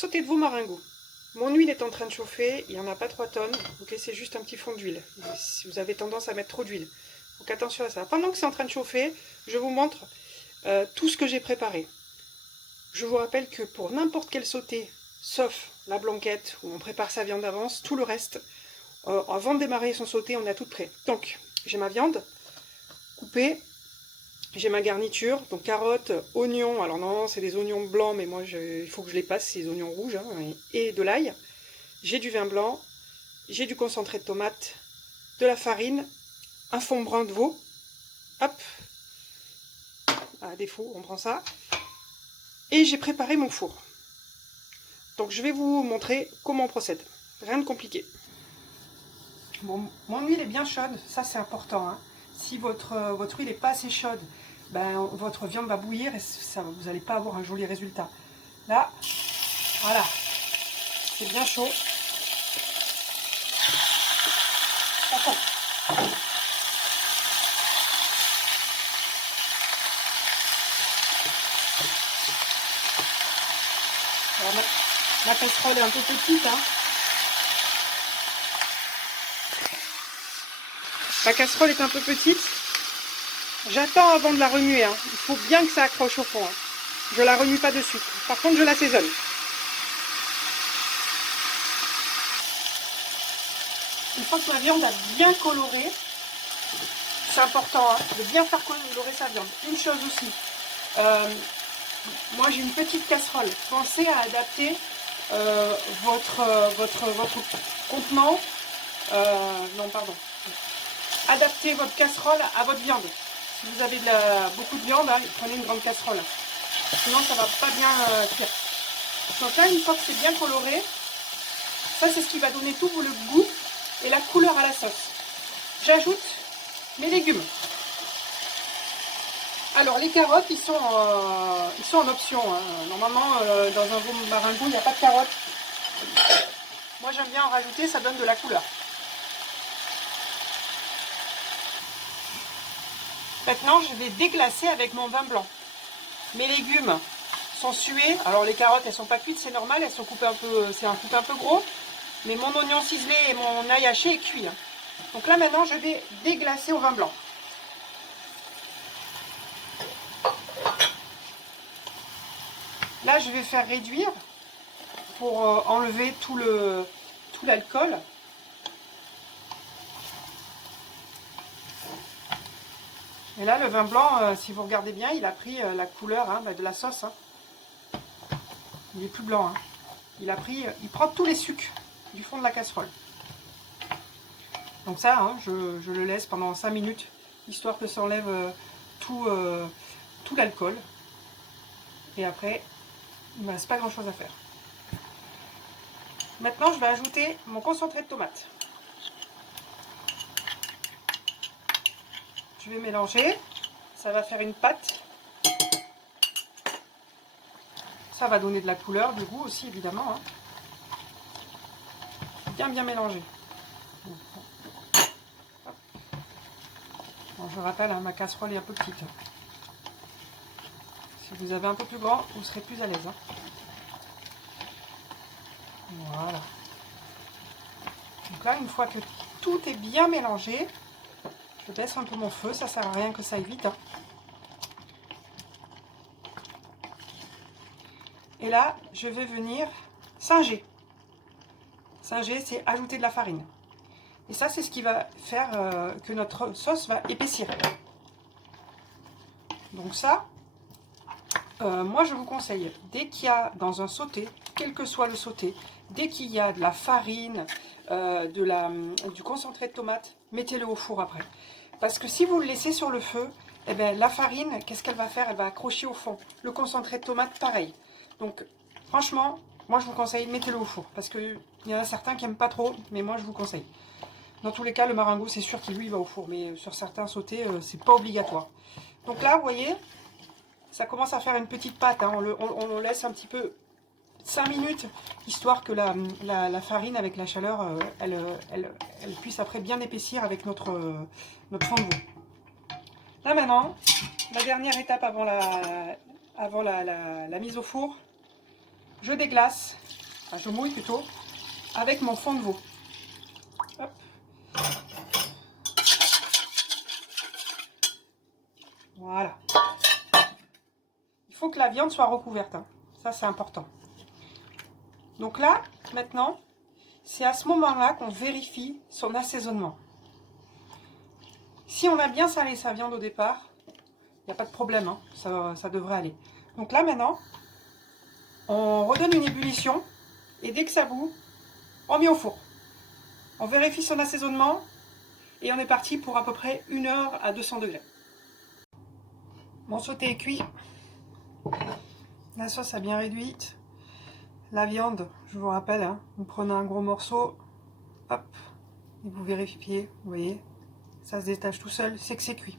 Sautez de vos maringouts. Mon huile est en train de chauffer, il n'y en a pas 3 tonnes, ok, c'est juste un petit fond d'huile. Si vous avez tendance à mettre trop d'huile, donc attention à ça. Pendant que c'est en train de chauffer, je vous montre tout ce que j'ai préparé. Je vous rappelle que pour n'importe quel sauté, sauf la blanquette où on prépare sa viande d'avance, tout le reste, avant de démarrer son sauté, on a tout prêt. Donc, j'ai ma viande coupée, j'ai ma garniture, donc carottes, oignons, alors non, c'est des oignons blancs, mais moi, il faut que je les passe, c'est des oignons rouges, hein, et de l'ail. J'ai du vin blanc, j'ai du concentré de tomate, de la farine, un fond brun de veau, hop, à défaut, on prend ça, et j'ai préparé mon four. Donc je vais vous montrer comment on procède, rien de compliqué. Bon, mon huile est bien chaude, ça c'est important, hein. Si votre huile n'est pas assez chaude, ben, votre viande va bouillir et ça, vous n'allez pas avoir un joli résultat. Là, voilà, c'est bien chaud. Attends. Alors, ma casserole est un peu petite, hein. Ma casserole est un peu petite. J'attends avant de la remuer, hein. Il faut bien que ça accroche au fond, hein. Je la remue pas de suite. Par contre, je l'assaisonne. Une fois que ma viande a bien coloré, c'est important, hein, de bien faire colorer sa viande. Une chose aussi, moi j'ai une petite casserole. Pensez à adapter votre contenant. Non, pardon. Adaptez votre casserole à votre viande. Si vous avez beaucoup de viande, hein, prenez une grande casserole. Sinon, ça ne va pas bien cuire. Donc là, une fois que c'est bien coloré, ça c'est ce qui va donner tout le goût et la couleur à la sauce. J'ajoute mes légumes. Alors les carottes, ils sont en option, hein. Normalement, dans un veau maringou, il n'y a pas de carottes. Moi, j'aime bien en rajouter, ça donne de la couleur. Maintenant, je vais déglacer avec mon vin blanc. Mes légumes sont sués. Alors les carottes, elles sont pas cuites, c'est normal, elles sont coupées un peu, c'est un coupe un peu gros. Mais mon oignon ciselé et mon ail haché est cuit, hein. Donc là maintenant, je vais déglacer au vin blanc. Là, je vais faire réduire pour enlever tout l'alcool. Et là, le vin blanc, si vous regardez bien, il a pris la couleur, hein, de la sauce, hein. Il est plus blanc, hein. Il prend tous les sucs du fond de la casserole. Donc ça, hein, je le laisse pendant 5 minutes, histoire que ça enlève tout l'alcool. Et après, il ne me reste pas grand chose à faire. Maintenant, je vais ajouter mon concentré de tomate. Je vais mélanger, ça va faire une pâte. Ça va donner de la couleur, du goût aussi évidemment, hein. Bien mélanger. Bon, je rappelle, hein, ma casserole est un peu petite. Si vous avez un peu plus grand, vous serez plus à l'aise, hein. Voilà. Donc là, une fois que tout est bien mélangé, je baisse un peu mon feu, ça sert à rien que ça aille vite, hein. Et là, je vais venir singer. Singer, c'est ajouter de la farine. Et ça, c'est ce qui va faire que notre sauce va épaissir. Donc ça, moi je vous conseille, dès qu'il y a dans un sauté, quel que soit le sauté, dès qu'il y a de la farine, du concentré de tomate, mettez-le au four après. Parce que si vous le laissez sur le feu, eh bien, la farine, qu'est-ce qu'elle va faire? Elle va accrocher au fond. Le concentré de tomate, pareil. Donc franchement, moi je vous conseille, mettez-le au four. Parce qu'il y en a certains qui n'aiment pas trop, mais moi je vous conseille. Dans tous les cas, le maringou, c'est sûr qu'il lui va au four. Mais sur certains sautés, c'est pas obligatoire. Donc là, vous voyez, ça commence à faire une petite pâte, hein. On le laisse un petit peu 5 minutes, histoire que la farine avec la chaleur, elle puisse après bien épaissir avec notre fond de veau. Là maintenant, la dernière étape avant la mise au four, je déglace, enfin je mouille plutôt, avec mon fond de veau. Hop. Voilà. Il faut que la viande soit recouverte, hein. Ça c'est important. Donc là, maintenant, c'est à ce moment-là qu'on vérifie son assaisonnement. Si on a bien salé sa viande au départ, il n'y a pas de problème, hein, ça devrait aller. Donc là maintenant, on redonne une ébullition et dès que ça bout, on met au four. On vérifie son assaisonnement et on est parti pour à peu près 1 heure à 200 degrés. Mon sauté est cuit. La sauce a bien réduite. La viande, je vous rappelle, hein, vous prenez un gros morceau, hop, et vous vérifiez, vous voyez, ça se détache tout seul, c'est que c'est cuit.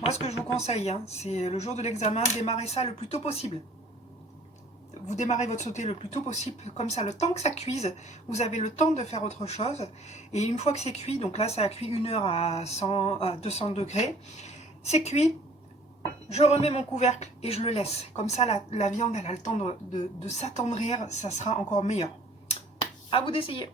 Moi, ce que je vous conseille, hein, c'est le jour de l'examen, démarrer ça le plus tôt possible. Vous démarrez votre sauté le plus tôt possible, comme ça, le temps que ça cuise, vous avez le temps de faire autre chose. Et une fois que c'est cuit, donc là, ça a cuit 1 heure à 200 degrés, c'est cuit. Je remets mon couvercle et je le laisse. Comme ça, la viande, elle a le temps de s'attendrir. Ça sera encore meilleur. À vous d'essayer.